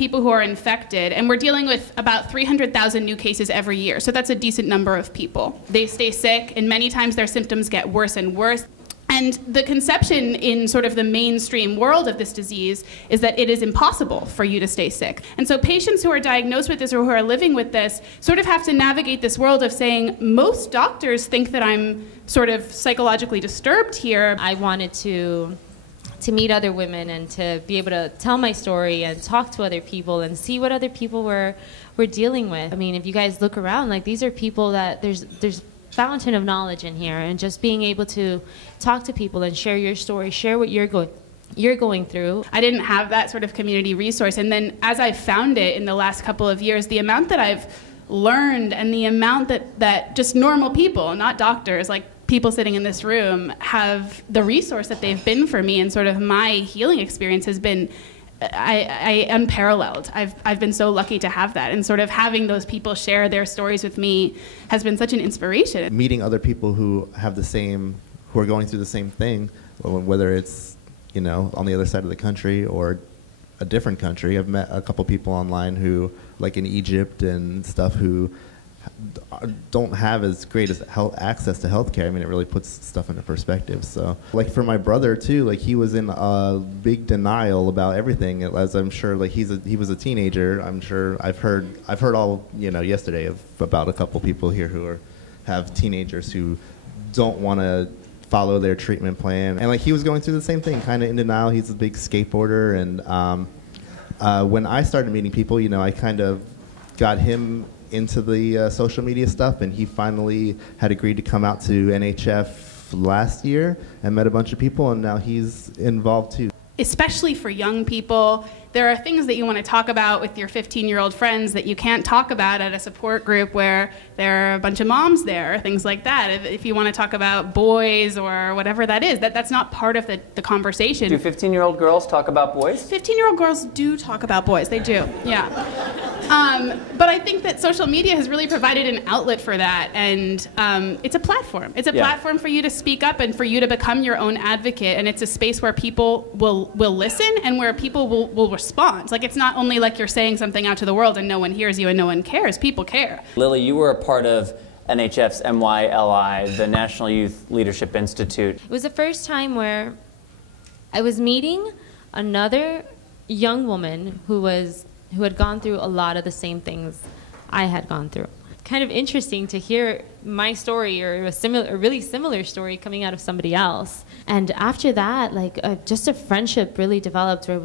people who are infected, and we're dealing with about 300,000 new cases every year. So that's a decent number of people. They stay sick, and many times their symptoms get worse and worse. And the conception in sort of the mainstream world of this disease is that it is impossible for you to stay sick. And so patients who are diagnosed with this or who are living with this sort of have to navigate this world of saying, most doctors think that I'm sort of psychologically disturbed here. I wanted to meet other women and to be able to tell my story and talk to other people and see what other people were dealing with. I mean, if you guys look around, like, these are people that there's fountain of knowledge in here, and just being able to talk to people and share your story, share what you're going through. I didn't have that sort of community resource, and then as I found it in the last couple of years, the amount that I've learned and the amount that just normal people, not doctors, like people sitting in this room, have the resource that they've been for me, and sort of my healing experience has been unparalleled. I've been so lucky to have that, and sort of having those people share their stories with me has been such an inspiration. Meeting other people who have who are going through the same thing, whether it's, you know, on the other side of the country or a different country. I've met a couple people online who, like in Egypt and stuff, who don't have as great as access to healthcare. I mean, it really puts stuff into perspective. So, like for my brother too, like he was in a big denial about everything. As I'm sure, like he was a teenager. I'm sure I've heard all, you know, yesterday about a couple people here who have teenagers who don't want to follow their treatment plan, and like he was going through the same thing, kind of in denial. He's a big skateboarder, and when I started meeting people, you know, I kind of got him into the social media stuff, and he finally had agreed to come out to NHF last year and met a bunch of people, and now he's involved too. Especially for young people, there are things that you want to talk about with your 15-year-old friends that you can't talk about at a support group where there are a bunch of moms there, things like that. If you want to talk about boys or whatever that is, that's not part of the conversation. Do 15-year-old girls talk about boys? 15-year-old girls do talk about boys. They do, yeah. But I think that social media has really provided an outlet for that, and it's a platform. It's a platform for you to speak up and for you to become your own advocate, and it's a space where people will listen and where people will respond. Like, it's not only like you're saying something out to the world and no one hears you and no one cares. People care. Lily, you were a part of NHF's MYLI, the National Youth Leadership Institute. It was the first time where I was meeting another young woman who had gone through a lot of the same things I had gone through. Kind of interesting to hear my story or a really similar story coming out of somebody else. And after that, like just a friendship really developed where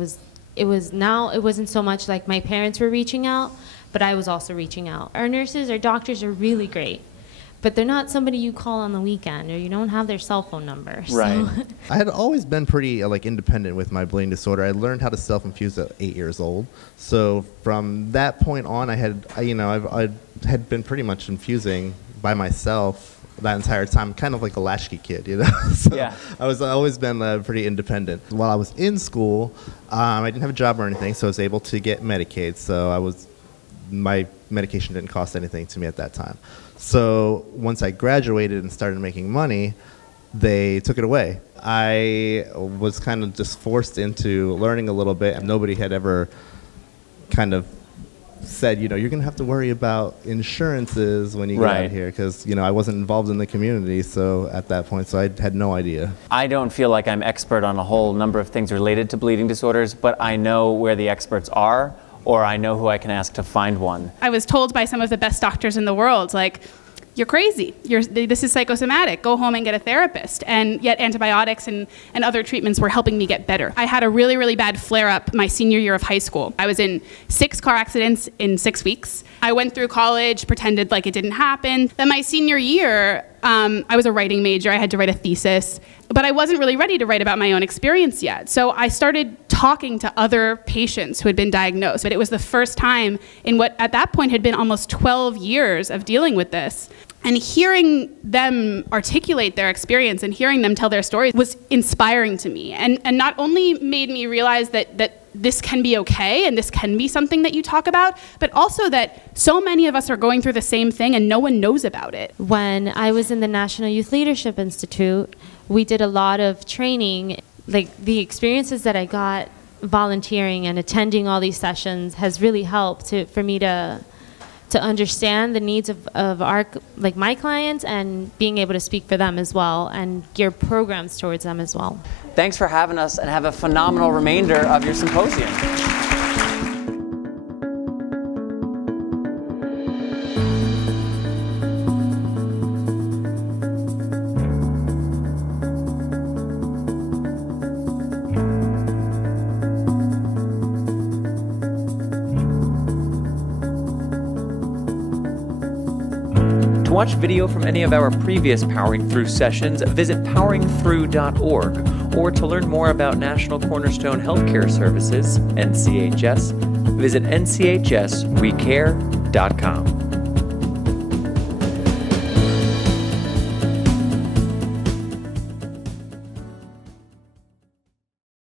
it wasn't so much like my parents were reaching out, but I was also reaching out. Our nurses, our doctors are really great, but they're not somebody you call on the weekend, or you don't have their cell phone number. Right. So. I had always been pretty like independent with my bleeding disorder. I learned how to self-infuse at 8 years old. So from that point on, I had been pretty much infusing by myself that entire time, kind of like a latchkey kid, you know. So yeah. I've always been pretty independent. While I was in school, I didn't have a job or anything, so I was able to get Medicaid. So my medication didn't cost anything to me at that time. So once I graduated and started making money, they took it away. I was kind of just forced into learning a little bit, and nobody had ever kind of said, you know, you're going to have to worry about insurances when you get out here, because, you know, I wasn't involved in the community so at that point, so I had no idea. I don't feel like I'm expert on a whole number of things related to bleeding disorders, but I know where the experts are, or I know who I can ask to find one. I was told by some of the best doctors in the world, like, you're crazy. This is psychosomatic. Go home and get a therapist. And yet antibiotics and other treatments were helping me get better. I had a really, really bad flare-up my senior year of high school. I was in 6 car accidents in 6 weeks. I went through college, pretended like it didn't happen. Then my senior year, I was a writing major. I had to write a thesis. But I wasn't really ready to write about my own experience yet. So I started talking to other patients who had been diagnosed. But it was the first time in what at that point had been almost 12 years of dealing with this. And hearing them articulate their experience and hearing them tell their stories was inspiring to me. And not only made me realize that this can be okay and this can be something that you talk about, but also that so many of us are going through the same thing and no one knows about it. When I was in the National Youth Leadership Institute, we did a lot of training. Like, the experiences that I got volunteering and attending all these sessions has really helped for me to understand the needs of my clients, and being able to speak for them as well and gear programs towards them as well. Thanks for having us, and have a phenomenal remainder of your symposium. To watch video from any of our previous Powering Through sessions, visit poweringthrough.org, or to learn more about National Cornerstone Healthcare Services, NCHS, visit nchswecare.com.